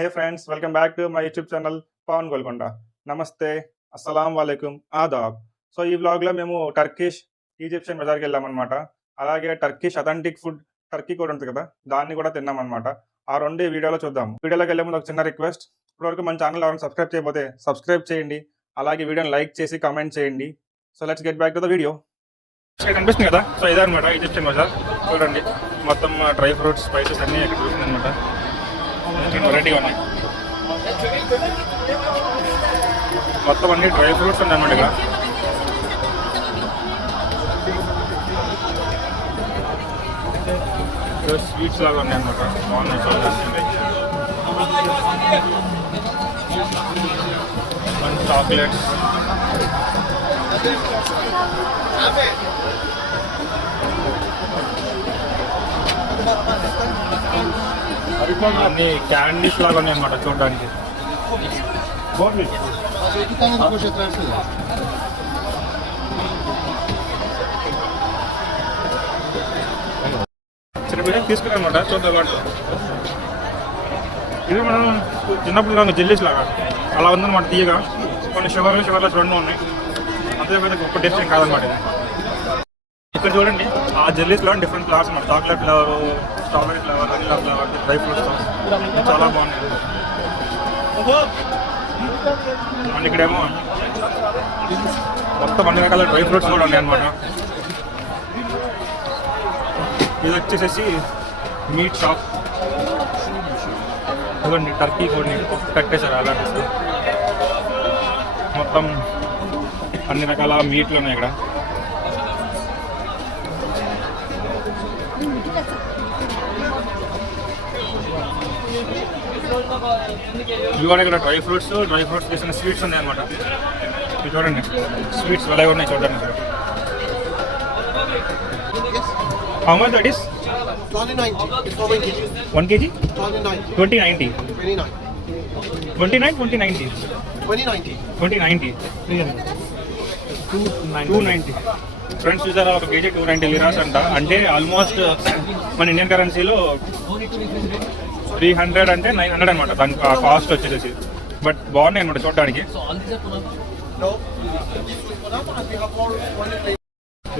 Hey friends, welcome back to my YouTube channel Pawan Golconda. నమస్తే, అస్సలం వాలేకుమ్, Aadab. So ఈ వ్లాగ్లో మేము టర్కిష్ ఈజిప్షియన్ బజార్కి వెళ్ళామన్నమాట. అలాగే టర్కిష్ అథెంటిక్ ఫుడ్ టర్కీ కూడా ఉంటుంది కదా, దాన్ని కూడా తిన్నామన్నమాట. ఆ రెండు వీడియోలో చూద్దాం. వీడియోలోకి వెళ్ళే ముందు ఒక చిన్న రిక్వెస్ట్, ఇప్పటివరకు మన ఛానల్ ఎవరైనా సబ్స్క్రైబ్ చేయకపోతే సబ్స్క్రైబ్ చేయండి. అలాగే వీడియోని లైక్ చేసి కామెంట్ చేయండి. So let's get back to the video. ఇక్కడ కనిపిస్తుంది కదా, సో ఇదే అనమాట ఈజిప్షియన్ బజార్. చూడండి, మొత్తం డ్రై ఫ్రూట్స్, స్పైసెస్ అన్నీ ఇక్కడ చూస్తుంది అనమాట. వెరైటీగా ఉన్నాయి, మొత్తం అన్ని డ్రై ఫ్రూట్స్ ఉన్నాయి అన్నమాట. ఇక్కడ స్వీట్స్ లాగా ఉన్నాయి అన్నమాట, బాగున్నాయి. చాక్లెట్స్, అన్ని క్యాండీస్ లాగా ఉన్నాయి అన్నమాట చూడడానికి. చిన్న తీసుకున్నాం అనమాట, చూద్దాం. ఇది మనం చిన్నప్పుడు కాదు, జెల్లీస్ లాగా అలా ఉందన్నమాట, తీయగా. కొన్ని షుగర్లెస్ రెండు ఉన్నాయి, అంతే పెద్ద గొప్ప టేస్ట్ ఏం కాదనమాట. ఇక్కడ చూడండి, ఆ జెల్లీస్లో డిఫరెంట్ ఫ్లేవర్స్ అన్నమాట. Chocolate flavour, strawberry flavour, vanilla flavour, dry fruits చాలా బాగున్నాయి. అండ్ ఇక్కడేమో మొత్తం అన్ని రకాల డ్రై ఫ్రూట్స్ కూడా ఉన్నాయి అన్నమాట. ఇది వచ్చేసేసి మీట్ షాప్. చూడండి, టర్కీ కొన్ని కట్టేశారు అలాంటి. మొత్తం అన్ని రకాల మీట్లు ఉన్నాయి ఇక్కడ. ఇదిగోండి, ఇక్కడ డ్రై ఫ్రూట్స్ చేసిన స్వీట్స్ ఉన్నాయి అనమాట. ఇది చూడండి, స్వీట్స్ ఎలా ఉన్నాయి చూడండి. How much that is? 1 kg? 2090. 2090. 290. Friends చూసారా, ఒక కేజీ 290 లిరాస్ అంట. అంటే ఆల్మోస్ట్ మన ఇండియన్ కరెన్సీలో 300 అంటే 900 అనమాట దాని కాస్ట్ వచ్చేసి. బట్ బాగున్నాయి అనమాట చూడడానికి.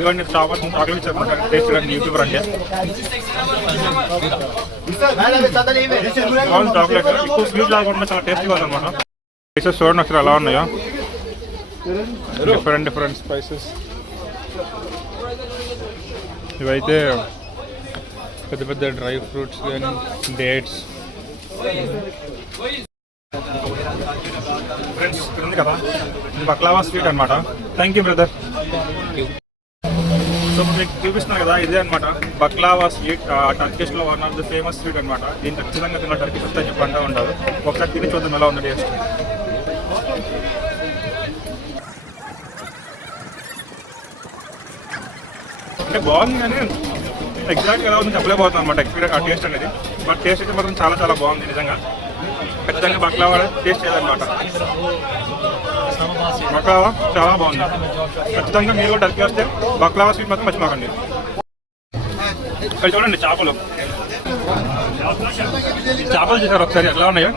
ఇవన్నీ చాక్లెట్స్ అనమాట, టేస్ట్ చేయడానికి యూట్యూబర్ అంటే. చాక్లెట్ ఎక్కువ స్వీట్ లాగా ఉన్న చాలా టేస్టీగా ఉందన్నమాట. స్పైసెస్ చూడండి అసలు ఎలా ఉన్నాయో, డిఫరెంట్ స్పైసెస్. ఇవైతే పెద్ద డ్రై ఫ్రూట్స్ కానీ డేట్స్. ఫ్రెండ్స్ ఉంది కదా, బక్లావా స్వీట్ అనమాట. Thank you brother. సో మీకు చూపిస్తున్నాను కదా, ఇదే అనమాట బక్లావా స్వీట్. టర్కిష్లో one of the famous sweet అనమాట. దీన్ని ఖచ్చితంగా తిన్న టర్కిష్ వస్తే చెప్పి అంటూ ఉంటారు. ఒకసారి తిని చూద్దాం ఎలా ఉంది టేస్ట్. అంటే బాగుంది, కానీ ఎగ్జాక్ట్గా ఎలా ఉంది చెప్పలేకపోతుంది అనమాట ఎక్స్పీరియన్స్ ఆ టేస్ట్ అనేది. బట్ టేస్ట్ అయితే మాత్రం చాలా బాగుంది నిజంగా. ఖచ్చితంగా బక్లావా టేస్ట్ చేయాలన్నమాట. బక్లావా చాలా బాగుంది. ఖచ్చితంగా మీరు కూడా టర్కీ వస్తే బక్లావా స్వీట్ మాత్రం మర్చిపోకండి. ఇక్కడ చూడండి, చేపలు చూసారు ఒకసారి ఎలా ఉన్నాయో.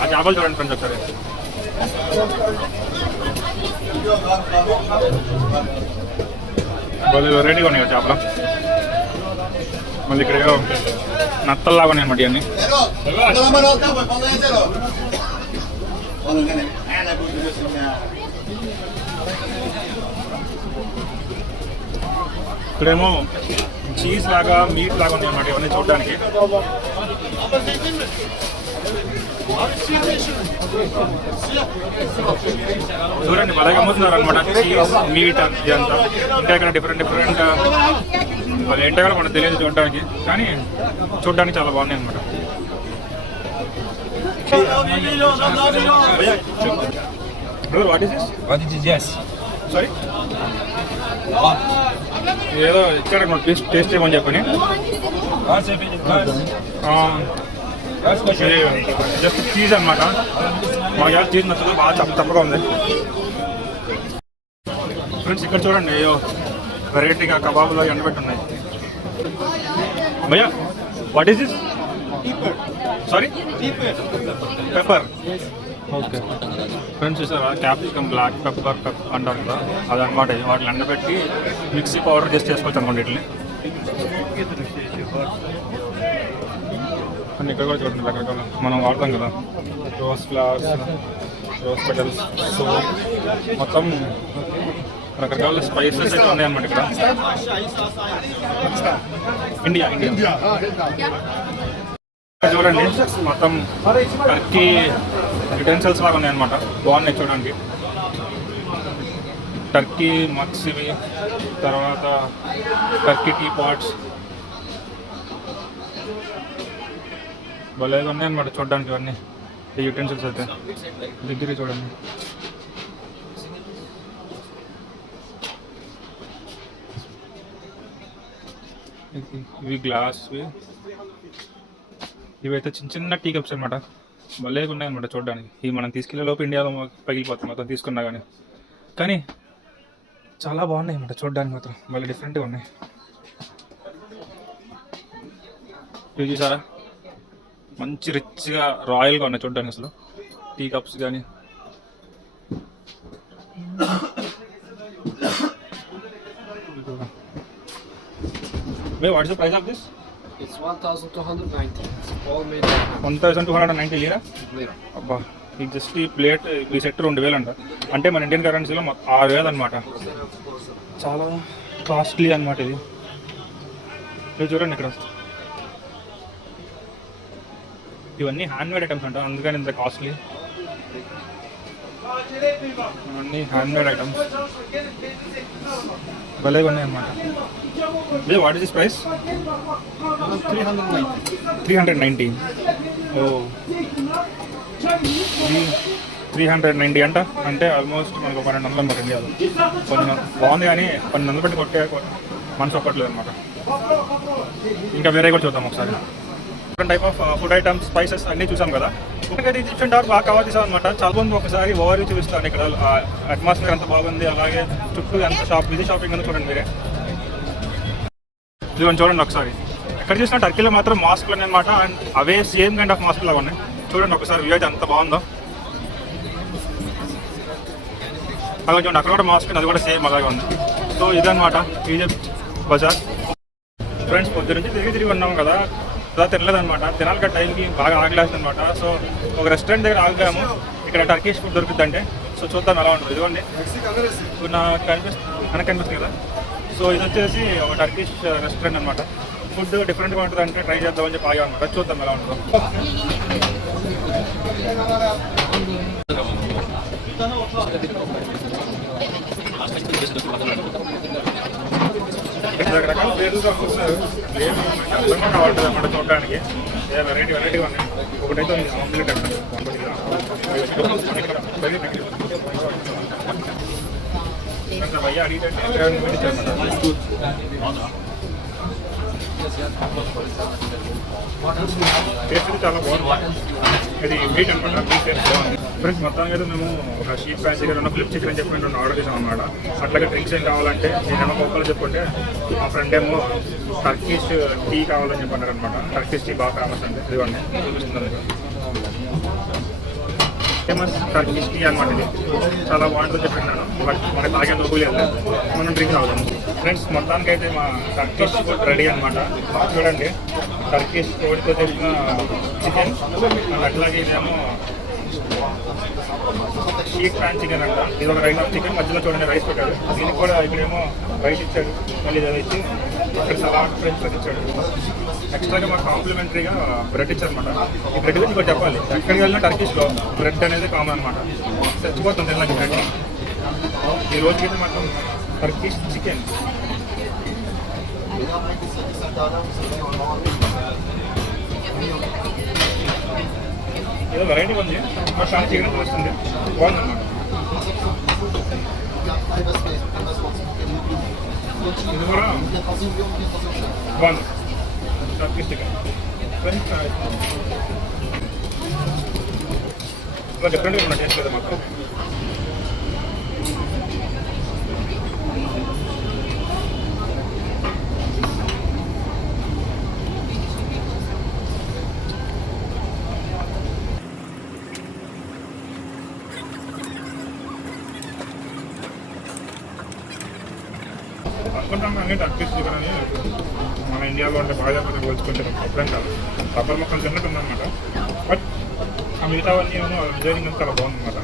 ఆ చేపలు చూడండి ఫ్రెండ్స్ ఒకసారి. వెరైటీగా ఉన్నాయి చేపలు. మళ్ళీ ఇక్కడ నత్తల్లాగా ఉన్నాయి అన్నమాట ఇవన్నీ. ఇక్కడేమో చీజ్ లాగా, మీట్ లాగా ఉన్నాయి అన్నమాట ఇవన్నీ చూడడానికి. చూడండి, అలాగే అమ్ముతున్నారు అనమాట చీజ్, మీట్ ఇదంతా. ఇంకా ఇక్కడ డిఫరెంట్ అది ఏంటో కూడా మనకు తెలియదు చూడడానికి, కానీ చూడడానికి చాలా బాగున్నాయి అనమాట. సారీ, ఏదో ఇక్కడ టేస్ట్ చేయమని చెప్పని. జస్ట్ చీజ్ అనమాట. మాకు చీజ్ నచ్చదు, బాగా చప్పగా ఉంది. ఫ్రెండ్స్ ఇక్కడ చూడండి, వెరైటీగా కబాబులో ఎండబెట్టి ఉన్నాయి. భయ్యా what is this? Sorry pepper. Okay friends చూసారా, క్యాప్సికమ్ బ్లాక్ పెప్పర్ అంటారు కదా, అదనమాట. వాటిని ఎండబెట్టి మిక్సీ పౌడర్ చేసి చేసుకోవచ్చు అనమాట వీటిని. అని ఇక్కడ కూడా చూడండి రకరకాల మనం వాడతాం కదా, rose flowers, rose petals, so మొత్తం రకరకాల స్పైసెస్ అయితే ఉన్నాయన్నమాట ఇక్కడ. ఇండియా చూడండి, మొత్తం టర్కీ యుటెన్సిల్స్ లాగా ఉన్నాయన్నమాట. బాగున్నాయి చూడండి. టర్కీ మగ్స్ ఇవి, తర్వాత టర్కీ టీ పాట్స్ భలేగా ఉన్నాయన్నమాట చూడడానికి. ఇవన్నీ ఈ యుటెన్సిల్స్ అయితే దగ్గర చూడండి. ఇవి గ్లాస్వి, ఇవైతే చిన్న చిన్న టీ కప్స్ అనమాట. భలేగా ఉన్నాయన్నమాట చూడడానికి. ఇవి మనం తీసుకెళ్ళే లోపు ఇండియాలో పగిలిపోతాం మొత్తం తీసుకున్నా కానీ చాలా బాగున్నాయి అన్నమాట చూడడానికి. మాత్రం భలే డిఫరెంట్గా ఉన్నాయి. ఇవి చూసారా, మంచి రిచ్గా రాయల్గా ఉన్నాయి చూడడానికి. అసలు టీ కప్స్ కానీ what's the price of this? It's 1,290. All made. 1,290 లీరా. అబ్బా, ఈ జస్ట్ ఈ ప్లేట్ ఈ సెట్ 2,000 అంట. అంటే మన ఇండియన్ కరెన్సీలో 6,000 అనమాట. చాలా కాస్ట్లీ అనమాట ఇది. మీరు చూడండి ఇక్కడ, ఇవన్నీ హ్యాండ్మేడ్ ఐటమ్స్ అంట, అందుకని ఇంత కాస్ట్లీ. ఇవన్నీ హ్యాండ్మేడ్ ఐటమ్స్ భలేగా ఉన్నాయి అన్నమాట. What is this price? 390. ఓ 390 అంట. అంటే ఆల్మోస్ట్ మనకు 1200 అనమాట ఇండియాలో. కొన్ని బాగుంది కానీ 1200 పెట్టి కొట్టే మనసు ఒక్కట్లేదు అనమాట. ఇంకా వేరే కూడా చూద్దాం ఒకసారి. Different type of food items, spices అన్నీ చూసాం కదా. ఒకటి ఈజిప్షియన్ టార్ బాగా కవర్ చేసాం అనమాట. చాలా బాగుంది. ఒకసారి ఓవర్ చూపిస్తాను. ఇక్కడ అట్మాస్ఫియర్ అంత బాగుంది, అలాగే చుట్టూ ఎంత బిజీ షాపింగ్ అంతా చూడండి మీరే. ఇదిగోండి చూడండి ఒకసారి. ఎక్కడ చూసినా టర్కీలో మాత్రం మాస్క్లు ఉన్నాయన్నమాట. And away same kind of mask లాగా ఉన్నాయి. చూడండి ఒకసారి వ్యూ అయితే ఎంత బాగుందో. అలా చూడండి, అక్కడ కూడా మాస్క్, అది కూడా సేమ్ అలాగే ఉంది. సో ఇదన్నమాట ఈజిప్ట్ బజార్. ఫ్రెండ్స్ పొద్దు నుంచి తిరిగి ఉన్నాం కదా, అలా తినలేదన్నమాట. తినాలి కదా టైంకి, బాగా ఆగలేస్తుంది అనమాట. సో ఒక రెస్టారెంట్ దగ్గర ఆగాము. ఇక్కడ టర్కిష్ ఫుడ్ దొరుకుతుందంటే, సో చూద్దాం ఎలా ఉంటుంది. ఇదిగోండి ఇప్పుడు నాకు కనిపిస్తుంది కదా. సో ఇది వచ్చేసి ఒక టర్కిష్ రెస్టారెంట్ అనమాట. ఫుడ్ డిఫరెంట్గా ఉంటుంది అంటే ట్రై చేద్దామని చెప్పి ఆగా అనమాట. చూద్దాం ఎలా ఉంటుందో. రకరకాల పేర్లు వస్తున్నారు. ఏమి అర్థంగా కావాలి అన్నమాట చూడడానికి. వెరైటీగా ఉన్నాయి. ఒకటైతే ఆమ్లెట్ అంటారు. భయ్యా అడిగితే టేస్ట్ చాలా బాగుంది. ఇది మీట్ అనమాట. ఫ్రెండ్స్ మొత్తానికి అయితే మేము ఒక షీప్ ఫ్యాన్సీ గారు ఫ్లిప్ చికెన్ అని చెప్పి ఆర్డర్ చేసాం అనమాట. అట్లాగే డ్రింక్స్ ఏం కావాలంటే నేనేమో గొప్పలు చెప్పుకుంటే మా ఫ్రెండ్ ఏమో టర్కిష్ టీ కావాలని చెప్పన్నారు అనమాట. టర్కిష్ టీ బాగా ఫేమస్ అంటే ఇదిగోండి చూపిస్తుంది. ఫేమస్ టర్కిష్ టీ అనమాట. ఇది చాలా బాగుంటుంది చెప్పినాను. బట్ మనకి తాగే నోబుల్ లేదు, మనం డ్రింక్ తాగుతాం. ఫ్రెండ్స్ మొత్తానికి అయితే మా టర్కిష్ ఫుడ్ రెడీ అనమాట. చూడండి, టర్కిష్ కోడితో చేసిన చికెన్, అట్లాగే ఇదేమో షీక్ ప్యాన్ చికెన్ అంట. ఇది ఒక రైస్ ఆఫ్ చికెన్, మధ్యలో చూడండి రైస్ పెట్టాడు. దీనికి కూడా ఇక్కడేమో రైస్ ఇచ్చాడు, మళ్ళీ ఇది ఇచ్చి ఇక్కడ సలాడ్ ఫ్రెంచ్ ఫ్రైస్ ఇచ్చాడు. ఎక్స్ట్రాగా మాకు కాంప్లిమెంటరీగా బ్రెడ్ ఇచ్చారనమాట. ఈ బ్రెడ్ గురించి కూడా చెప్పాలి. ఎక్కడికి వెళ్ళినా టర్కిష్లో బ్రెడ్ అనేది కామన్ అనమాట. చచ్చిపోతుంది తిన్నాక బ్రెడ్. ఈ రోజుకైతే మాత్రం టర్కిష్ చికెన్ ఏదో వెరైటీ ఉంది, బట్ చాలా చికెన్ తెలుస్తుంది. బాగుందన్నమాట. ఇది కూడా బాగుంది. టర్కిష్ చికెన్ ఫ్రెంచ్ ఇలా డిఫరెంట్గా ఉన్న టేస్ట్ లేదా మాత్రం. అనుకుంటాం కానీ టర్కిష్ చికెన్ అని మన ఇండియాలో అంటే బాగా పోల్చుకుంటే ఎప్పుడేం కాదు రబ్బర్ మొక్కలు తిన్నట్టు ఉందన్నమాట. బట్ ఆ మిగతావన్నీ ఏమో డిజైనింగ్ అంతా చాలా బాగుందన్నమాట.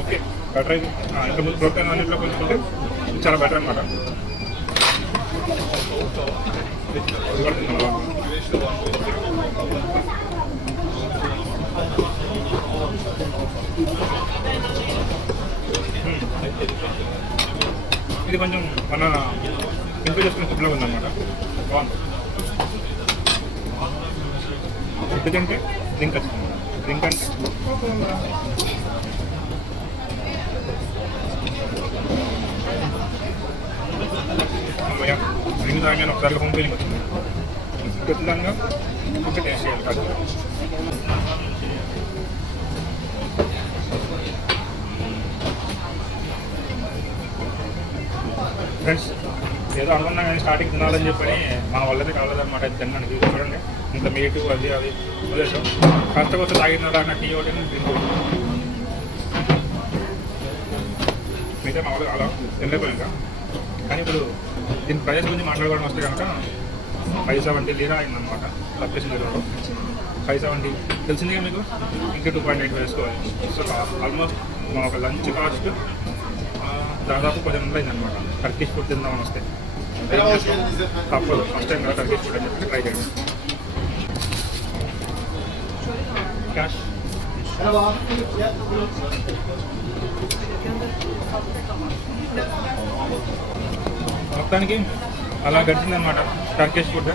ఓకే బెటర్ ఇది ఇంకా ముందు ప్రోటీన్ అన్నింటిలో పోల్చుకుంటే ఇది చాలా బెటర్ అనమాట. ఇది కూడా తిన్నాను. ఇది కొంచెం మన ఇంట్లో చేసుకునే ఫుడ్లో ఉందన్నమాట. బాగుంది. ఫుడ్ తింటే డ్రింక్ వచ్చింది. డ్రింక్ అంటే డ్రింక్ తాగానే ఒకసారి హోమ్ ఫీలింగ్ వచ్చింది. ఖచ్చితంగా ఇంకా టేస్ట్ చేయాలి కాదు. ఫ్రెండ్స్ ఏదో అనుకున్నా కానీ స్టార్టింగ్ తినాలని చెప్పని మన వాళ్ళైతే కాలేదన్నమాట. ఇది తినడానికి చూడండి ఇంత మీటు అది అది వదిలేసాం. కాస్త కొత్త తాగినారా అన్న టీ ఒకటి డ్రింక్ మిగతా మా వాళ్ళు అలా తినలేకపోయాం ఇంకా. కానీ ఇప్పుడు దీని ప్రైస్ గురించి మాట్లాడుకోవడం వస్తే కనుక 570 లీరా అయిందనమాట. టర్కిష్ లీరాలో 570 తెలిసిందిగా మీకు. ఇంకా 2.8 వేసుకోవాలి. సో ఆల్మోస్ట్ మా ఒక లంచ్ కాస్ట్ దాదాపు 10 అయిందనమాట. టర్కిష్ ఫుడ్ తిందామని వస్తే తప్పదు. ఫస్ట్ టైం కదా టర్కిష్ ఫుడ్ అని చెప్పి ట్రై చేయండి. క్యాష్ మొత్తానికి అలా గడిచిందనమాట టర్కిష్ ఫుడ్.